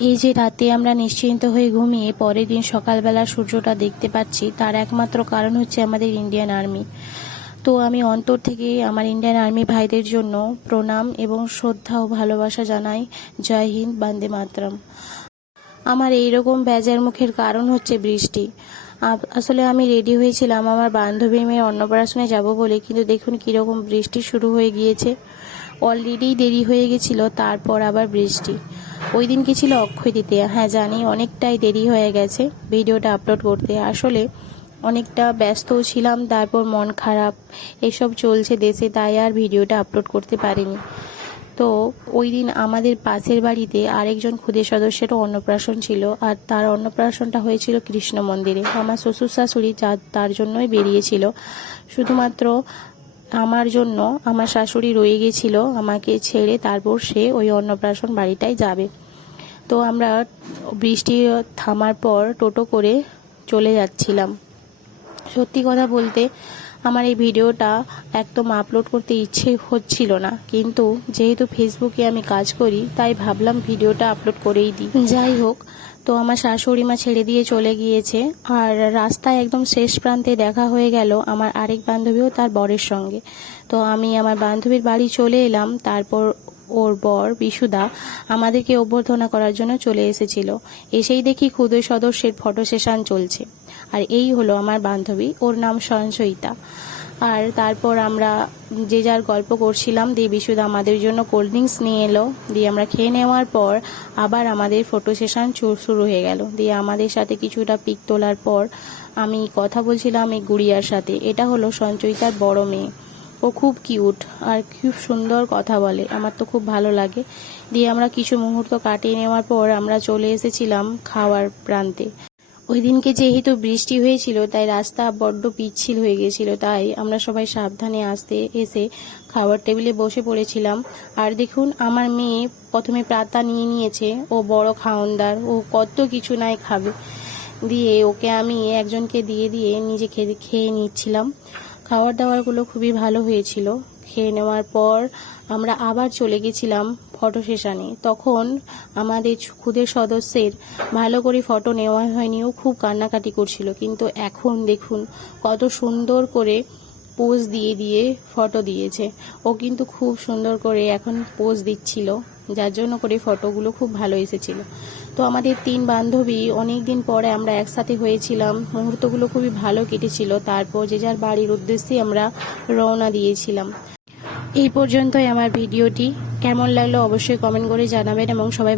এই যে রাতে আমরা নিশ্চিন্ত হয়ে ঘুমিয়ে পরের দিন সকালবেলা সূর্যটা দেখতে পাচ্ছি, তার একমাত্র কারণ হচ্ছে আমাদের ইন্ডিয়ান আর্মি। তো আমি অন্তর থেকে আমার ইন্ডিয়ান আর্মি ভাইদের জন্য প্রণাম এবং শ্রদ্ধা ও ভালোবাসা জানাই। জয় হিন্দ, বান্দে মাতরম। আমার এইরকম বেজার মুখের কারণ হচ্ছে বৃষ্টি। আসলে আমি রেডি হয়েছিলাম আমার বান্ধবীর মেয়ের অন্নপ্রাশনে যাব বলে, কিন্তু দেখুন কীরকম বৃষ্টি শুরু হয়ে গিয়েছে। অলরেডি দেরি হয়ে গেছিল, তারপর আবার বৃষ্টি। ওই দিন কি ছিল অক্ষয় তৃতীয়া হ্যাঁ জানি, অনেকটাই দেরি হয়ে গেছে ভিডিওটা আপলোড করতে। আসলে অনেকটা ব্যস্তও ছিলাম, তারপর মন খারাপ, এসব চলছে দেশে, তাই আর ভিডিওটা আপলোড করতে পারিনি। তো ওই দিন আমাদের পাশের বাড়িতে আরেকজন ক্ষুদে সদস্যেরও অন্নপ্রাশন ছিল, আর তার অন্নপ্রাশনটা হয়েছিল কৃষ্ণ মন্দিরে। আমার শ্বশুর শাশুড়ি যা- তার জন্যই বেরিয়েছিল। শুধুমাত্র আমার জন্য আমার শাশুড়ি রয়ে গেছিল, আমাকে ছেড়ে তারপর সে ওই অন্নপ্রাশন বাড়িটাই যাবে। তো আমরা বৃষ্টি থামার পর টোটো করে চলে যাচ্ছিলাম। সত্যি কথা বলতে আমার এই ভিডিওটা একদম আপলোড করতে ইচ্ছে হচ্ছিল না। কিন্তু যেহেতু ফেসবুকে আমি কাজ করি, তাই ভাবলাম ভিডিওটা আপলোড করেই দিই। যাই হোক, তো আমার শাশুড়ি মা ছেড়ে দিয়ে চলে গিয়েছে। আর রাস্তায় একদম শেষ প্রান্তে দেখা হয়ে গেল আমার আরেক বান্ধবীও তার বরের সঙ্গে। তো আমি আমার বান্ধবীর বাড়ি চলে এলাম। তারপর ওর বর বিশুদা আমাদেরকে অভ্যর্থনা করার জন্য চলে এসেছিল। এসেই দেখি ক্ষুদ্র সদস্যের ফটো সেশন চলছে। আর এই হলো আমার বান্ধবী, ওর নাম সঞ্চয়িতা। আর তারপর আমরা যে যার গল্প করছিলাম, দিয়ে বিশুদা আমাদের জন্য কোল্ড ড্রিঙ্কস নিয়ে এলো। দিয়ে আমরা খেয়ে নেওয়ার পর আবার আমাদের ফটো সেশন শুরু হয়ে গেল। দিয়ে আমাদের সাথে কিছুটা পিক তোলার পর আমি কথা বলছিলাম এই গুড়িয়ার সাথে। এটা হলো সঞ্চয়িতার বড় মেয়ে। ও খুব কিউট আর খুব সুন্দর কথা বলে। আমার তো খুব ভালো লাগে। দিয়ে আমরা কিছু মুহূর্ত কাটিয়ে নেওয়ার পর আমরা চলে এসেছিলাম খাওয়ার প্রান্তে। ওই দিনকে যেহেতু বৃষ্টি হয়েছিল, তাই রাস্তা বড্ড পিচ্ছিল হয়ে গেছিল। তাই আমরা সবাই সাবধানে আসতে এসে খাবার টেবিলে বসে পড়েছিলাম। আর দেখুন, আমার মেয়ে প্রথমে প্রাতা নিয়ে নিয়েছে। ও বড় খাওনদার ও কত কিছু নাই খাবে। দিয়ে ওকে আমি একজনকে দিয়ে দিয়ে নিজে খেয়ে খেয়ে নিচ্ছিলাম। খাবার দাওয়ারগুলো খুবই ভালো হয়েছিল। খেয়ে নেওয়ার পর আমরা আবার চলে গেছিলাম ফটো সেশনে। তখন আমাদের খুদের সদস্যের ভালো করে ফটো নেওয়া হয়নি, ও খুব কান্নাকাটি করছিল। কিন্তু এখন দেখুন, কত সুন্দর করে পোজ দিয়ে দিয়ে ফটো দিয়েছে। ও কিন্তু খুব সুন্দর করে এখন পোজ দিচ্ছিল। যার জন্য করে ফটোগুলো খুব ভালো এসেছিল। তো আমাদের তিন বান্ধবী অনেক দিন পরে আমরা একসাথে হয়েছিলাম। মুহূর্তগুলো খুবই ভালো কেটেছিল। তারপর যে যার বাড়ির উদ্দেশ্যে আমরা রওনা দিয়েছিলাম। এই পর্যন্তই আমার ভিডিওটি। কেমন লাগল অবশ্যই কমেন্ট করে জানাবেন এবং সবাই